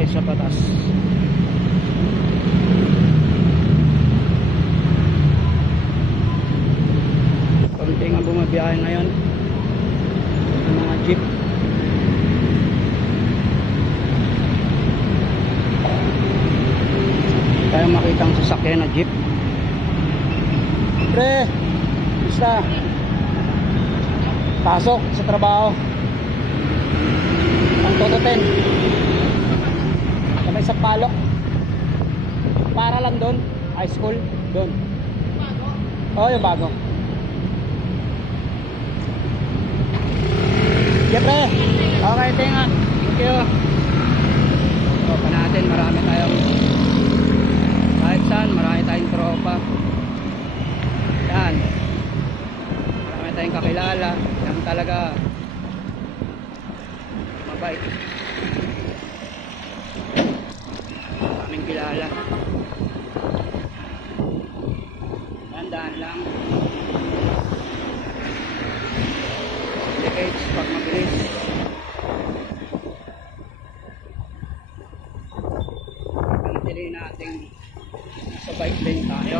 tayo sa patas. Konti nga bumabiyahe ngayon ang mga jeep. Tayo makita ang sasakyan na jeep. Pre, basta pasok sa trabaho ang tototen kamay sa palok para lang doon, high school doon. Oh, yung bago. Yeah, pre. Okay, tinga. Thank you. So, pa natin, marami tayong kahit saan, marami tayong tropa. Yan. Marami tayong kakilala. Yan talaga mabait. Maraming kilala. Dandaan lang. Decades pag mabilis. Pantili natin nasa bike lane tayo.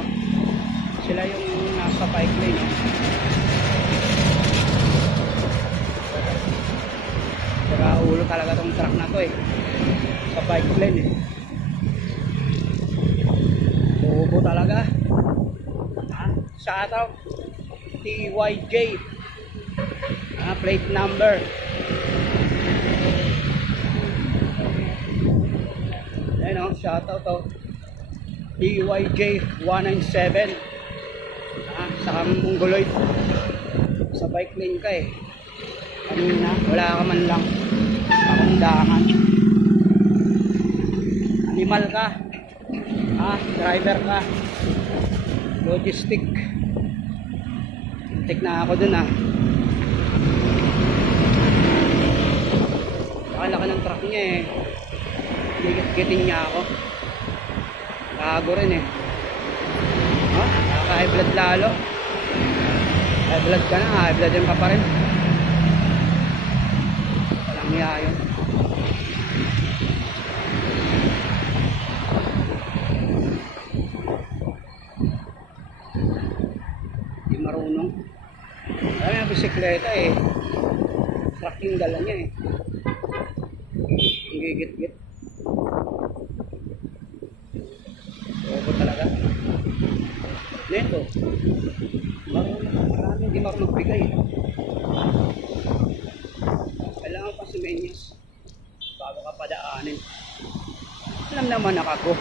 Sila yung nasa bike lane. Sira ulo talaga tong truck na to eh. Sa bike lane eh. Bubo talaga. Shout out TYJ. Plate number. Ayan o, shout out to TYJ 197. Sa Mongoloid. Sa bike lane ka eh. Kanina, wala ka man lang pakundangan. Animal ka. Driver ka. Logistic. Tik na ako dun Nakalaki ng truck niya eh. Gigit-gitin niya ako. Gago rin eh. Nakaka-high blood lalo. High blood ka na, high blood din ka pa rin. Walang niya yun. Hindi marunong. Alam yung bisikleta eh. Truck yung dala niya eh. Ang gigit-git. Opo talaga. Neto. Marami hindi marunong bigay. Kailangan pa si Menyas bago ka padaanin. Alam naman ako.